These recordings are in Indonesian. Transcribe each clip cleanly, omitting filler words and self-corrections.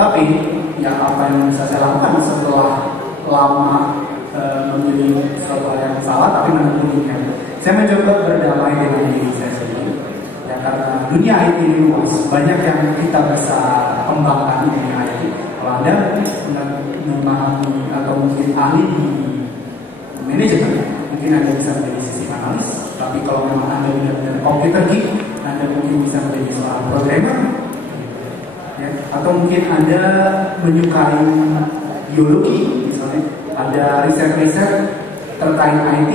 Tetapi ya apa yang bisa saya lakukan setelah lama memilih sesuatu hal yang salah tapi menekuninya, saya mencoba berdamai dengan diri saya sendiri. Ya karena dunia IT ini luas, banyak yang kita bisa kembangkan di dunia IT. Kalau Anda memahami atau mungkin ahli di manajemen, mungkin Anda bisa menjadi sisi analis. Tapi kalau memang Anda benar-benar komputer geek, Anda mungkin bisa menjadi seorang programmer. Ya, atau mungkin Anda menyukai biologi, misalnya ada riset-riset terkait IT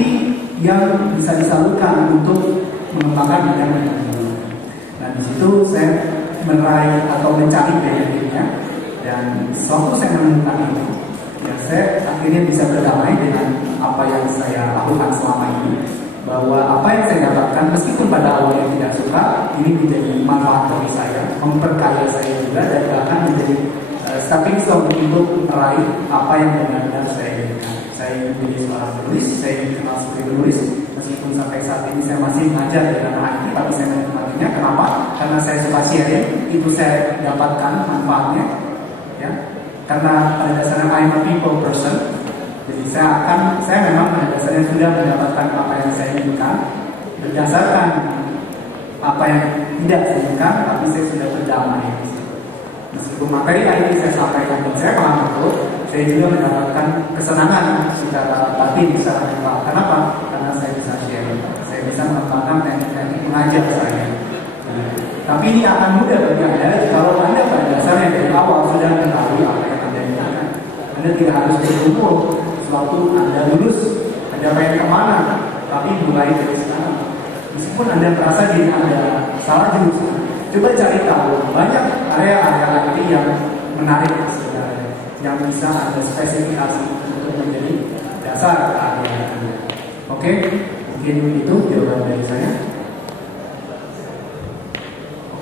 yang bisa disalurkan untuk mengembangkan bidang biologi. Nah, di situ saya meraih atau mencari benefitnya, dan sewaktu saya menemukan itu, ya saya akhirnya bisa berdamai dengan apa yang saya lakukan selama ini. Bahwa apa yang saya dapatkan meskipun pada awalnya tidak suka, ini menjadi manfaat bagi saya, memperkaya saya juga, dan bahkan menjadi stepping stone untuk meraih apa yang benar-benar saya inginkan. Saya ingin menjadi seorang penulis, saya ingin dikenal sebagai penulis, meskipun sampai saat ini saya masih belajar dengan IT, tapi saya menikmatinya. Kenapa? Karena saya suka sharing, itu saya dapatkan manfaatnya. Ya, karena pada dasarnya I'm a people person. Jadi saya memang pada dasarnya sudah mendapatkan apa yang saya inginkan berdasarkan apa yang tidak saya inginkan, tapi saya sudah berdamai. Meskipun materi ini saya sampaikan dan saya paham betul, saya juga mendapatkan kesenangan secara batin, secara mental. Kenapa? Karena saya bisa sharing, saya bisa mengembangkan teknik-teknik mengajar saya. Tapi ini akan mudah bagi Anda kalau Anda pada dasarnya dari awal sudah mengetahui apa yang Anda inginkan. Anda tidak harus berkumpul waktu Anda lulus, Anda pengen kemana, tapi mulai dari sekarang. Meskipun Anda merasa diri Anda salah jurusan, coba cari tahu banyak area-area IT yang menarik sebenarnya, yang bisa Anda spesifikasi untuk menjadi dasar area Anda. Oke, mungkin itu jawaban dari saya.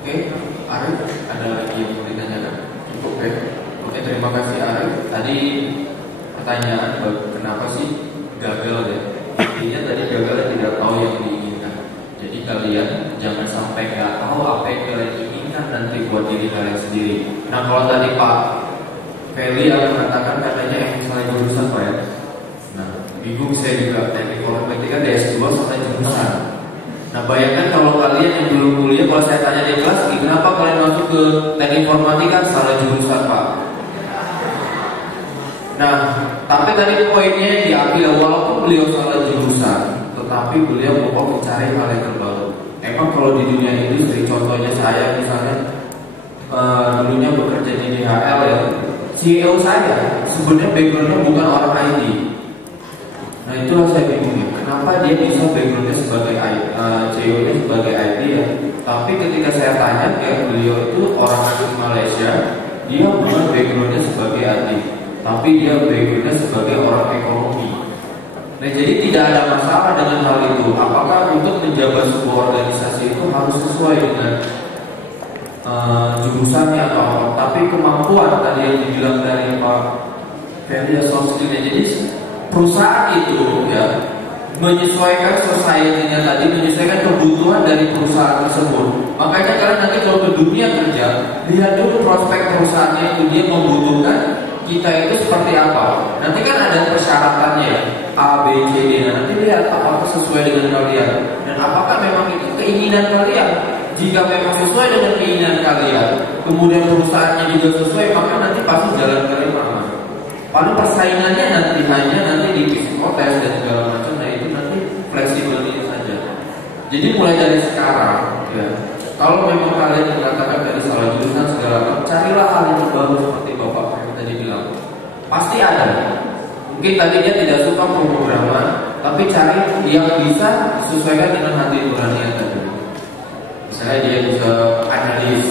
Oke, Arif, ada lagi yang mau ditanyakan? Cukup ya? Oke, terima kasih Arif. Tadi pertanyaan, kenapa sih gagal ya? Intinya tadi gagal tidak tahu yang diinginkan. Jadi kalian jangan sampai nggak tahu apa yang kalian inginkan nanti buat diri kalian sendiri. Nah kalau tadi Pak Feli yang mengatakan katanya yang misalnya jurusan Pak ya. Nah bingung saya juga, teknik informatika DS2 sampai jurusan. Nah bayangkan kalau kalian yang belum kuliah, kalau saya tanya di kelas, kenapa kalian masuk ke teknik informatika salah jurusan Pak? Nah, tapi tadi poinnya diambil, walaupun beliau salah jurusan, tetapi beliau mau mencari hal yang terbaru. Emang kalau di dunia industri, contohnya saya misalnya dulunya bekerja di DHL ya, CEO saya sebenarnya backgroundnya bukan orang IT. Nah itulah saya bingungnya, kenapa dia bisa backgroundnya sebagai CEO-nya sebagai IT ya. Tapi ketika saya tanya ya, beliau itu orang asli Malaysia, dia bukan backgroundnya sebagai IT, tapi dia backgroundnya sebagai orang ekonomi. Nah jadi tidak ada masalah dengan hal itu. Apakah untuk menjabat sebuah organisasi itu harus sesuai dengan jurusannya atau apa? Tapi kemampuan tadi yang dibilang dari Pak Ferry soft skill-nya. Jadi perusahaan itu ya menyesuaikan society-nya tadi, menyesuaikan kebutuhan dari perusahaan tersebut. Makanya kalian nanti kalau ke dunia kerja, lihat dulu prospek perusahaannya itu, dia membutuhkan kita itu seperti apa. Nanti kan ada persyaratannya ya, A, B, C, D. Nah, nanti lihat apakah sesuai dengan kalian dan apakah memang itu keinginan kalian. Jika memang sesuai dengan keinginan kalian, kemudian perusahaannya juga sesuai, maka nanti pasti jalan kalian aman. Paling persaingannya nanti di psikotes dan segala macam. Nah itu nanti fleksibel saja. Jadi mulai dari sekarang ya, kalau memang kalian mengatakan dari salah jurusan segala macam, carilah hal yang baru seperti Bapak tadi bilang. Pasti ada. Mungkin tadi dia tidak suka pemrograman, tapi cari yang bisa disesuaikan dengan hati nurani tadi. Misalnya dia bisa analis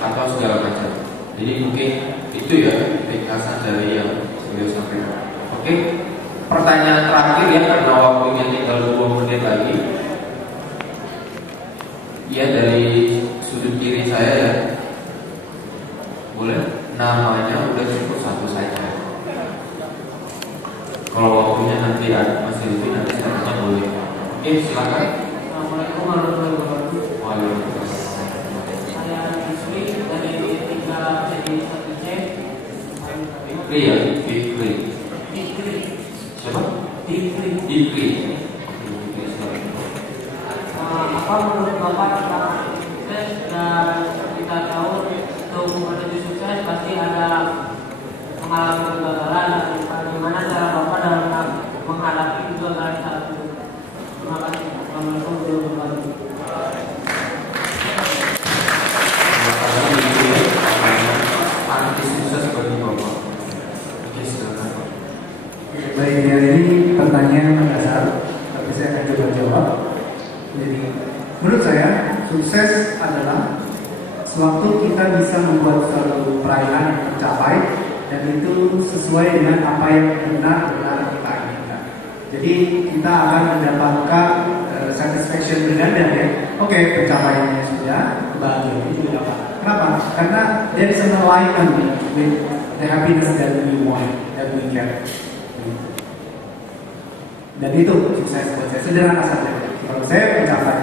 atau segala macam. Jadi mungkin itu ya ringkasan dari yang beliau sampaikan. Oke, pertanyaan terakhir ya, karena waktunya tinggal 2 menit lagi. Ya dari sudut kiri saya ya, boleh. Namanya udah cukup satu saja. Kalau waktunya nanti masih lebih, nanti saya boleh. Oke, silakan. Assalamualaikum warahmatullahi wabarakatuh. Waalaikumsalam. Saya Yusri dari D3 jadi 1C. ya, Fikri. Siapa? Fikri. Apa menurut Bapak tentang sukses? Dan kita tahu untuk menuju sukses pasti ada mengalami kegagalan, dan bagaimana cara Bapak dalam menghadapi kegagalan saat itu? Terima kasih. Assalamualaikum warahmatullahi wabarakatuh. Arti sukses bagi Bapak. Oke, silakan. Baik, ya, ini pertanyaan mendasar, tapi saya akan coba jawab. Jadi, menurut saya sukses adalah sewaktu kita bisa membuat suatu perayaan yang tercapai dan itu sesuai dengan apa yang benar-benar kita inginkan. Jadi kita akan mendapatkan satisfaction berganda ya. Oke, pencapaiannya sudah, bahagia juga dapat. Kenapa? Karena there is an alignment with the happiness that we want, that we get. Dan itu sukses buat saya, sederhana saja. Kalau saya mencapai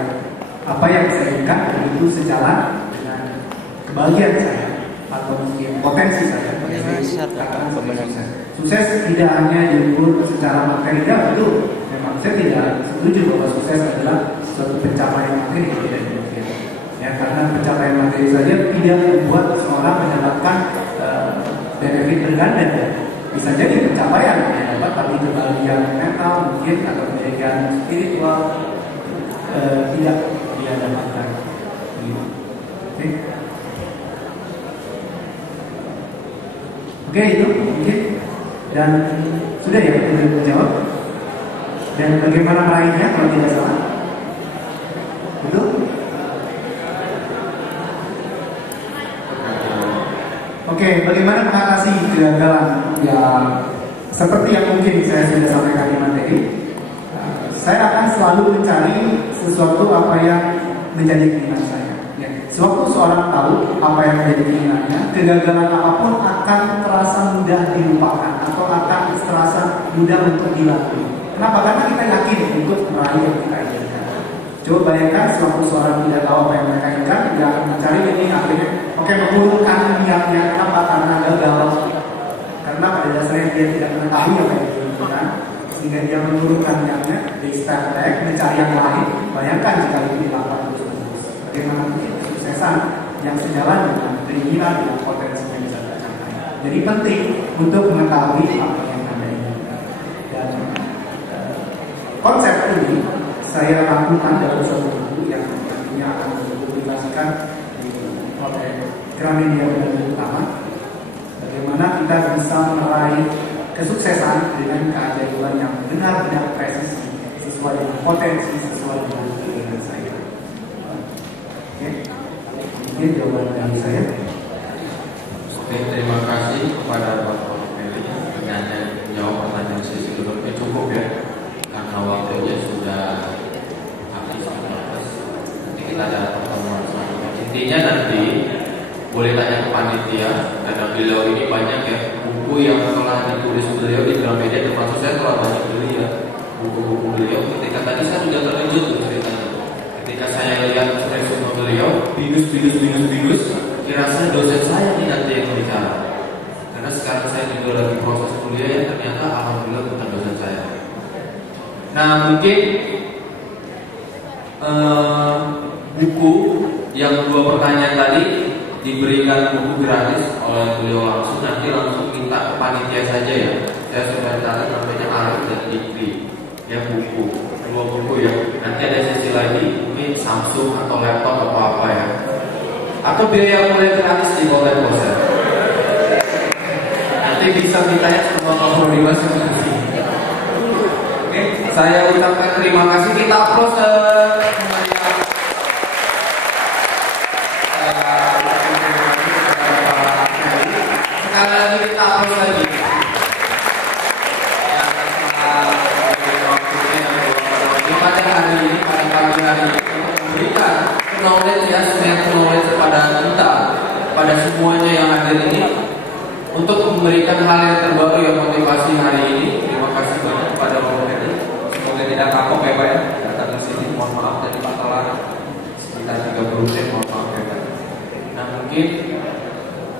apa yang saya inginkan, dan itu sejalan dengan kebahagiaan saya atau mungkin potensi saya. Sukses tidak hanya diukur secara material, itu memang saya tidak setuju bahwa sukses adalah suatu pencapaian materi, tidak demikian. Ya, karena pencapaian materi saja tidak membuat seorang mendapatkan benefit berganda. Bisa jadi pencapaian yang dapat, tapi kebahagiaan mental mungkin atau kebahagiaan spiritual tidak dia dapatkan. Oke, itu mungkin. Dan sudah ya, kita menjawab. Dan bagaimana meraihnya kalau tidak salah? Betul? Oke, bagaimana mengatasi kegagalan yang seperti yang mungkin saya sudah sampaikan di materi? Saya akan selalu mencari sesuatu apa yang menjadi keinginan saya. Ya. Sewaktu seorang tahu apa yang menjadi keinginannya, kegagalan apapun akan terasa mudah dilupakan atau akan terasa mudah untuk dilalui. Kenapa? Karena kita yakin untuk meraih yang kita inginkan. Coba bayangkan sewaktu seorang tidak tahu apa yang mereka inginkan, dia akan mencari ini akhirnya, mengurungkan niatnya. Kenapa? Karena gagal. Karena pada dasarnya dia tidak mengetahui apa yang diinginkan, sehingga dia mengurungkan niatnya, dia step back, mencari yang lain. Bayangkan jika itu dilakukan terus-menerus. Bagaimana mungkin kesuksesan yang sejalan dengan keinginan dan potensi yang bisa tercapai. Jadi penting untuk mengetahui apa yang Anda inginkan. Dan konsep ini saya lakukan dalam suatu buku yang nantinya akan dipublikasikan oleh Gramedia dan Utama. Bagaimana kita bisa meraih kesuksesan dengan keajaiban yang benar-benar presisi, sesuai dengan potensi, sesuai dengan keinginan saya. Oke, mungkin jawaban dari saya. Oke, terima kasih kepada Bapak Feli dengan menjawab pertanyaan sesi kedua. Cukup ya, karena waktunya sudah habis. Nanti kita ada pertemuan selanjutnya. Intinya nanti boleh tanya ke panitia, karena beliau ini banyak ya buku yang telah ditulis beliau di Gramedia, termasuk saya telah banyak beli ya buku-buku beliau. Ketika tadi saya sudah terkejut ceritanya. Ketika saya lihat resume beliau, binus, kira saya dosen saya nih nanti yang bicara. Karena sekarang saya juga lagi proses kuliah yang ternyata alhamdulillah bukan dosen saya. Nah mungkin buku yang dua pertanyaan tadi diberikan buku gratis oleh beliau langsung, nanti langsung minta ke panitia saja ya. Saya sudah catat namanya Arif dan Dikri ya, buku, dua buku ya. Nanti ada sesi lagi mungkin Samsung atau laptop atau apa ya, atau biaya mulai gratis di Golden Post ya. Nanti bisa mintanya sama Pak Prodi masing-masing. Oke, saya ucapkan terima kasih, kita applause sekali lagi, kita applause lagi. Pada hari ini, pada pagi hari ini, untuk memberikan knowledge ya, semangat knowledge kepada kita, pada semuanya yang hadir ini, untuk memberikan hal yang terbaru yang motivasi hari ini. Terima kasih banyak kepada Bapak Heri. Semoga tidak kapok ya Pak ya, datang ke sini. Mohon maaf dari Pak telah sekitar 30 menit, mohon maaf ya Pak. Nah mungkin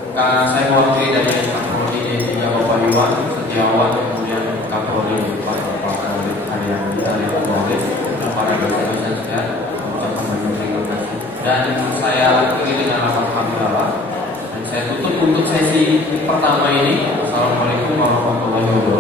Karena saya mewakili dari Kapolri D3 Bapak Iwan Setiawan, kemudian Kapolri Bapak Harian dari Kapolri dan para dosen-dosen sekalian, mengucapkan banyak terima kasih. Dan saya akhiri dengan alhamdulillah. Dan saya tutup untuk sesi pertama ini. Assalamualaikum warahmatullahi wabarakatuh.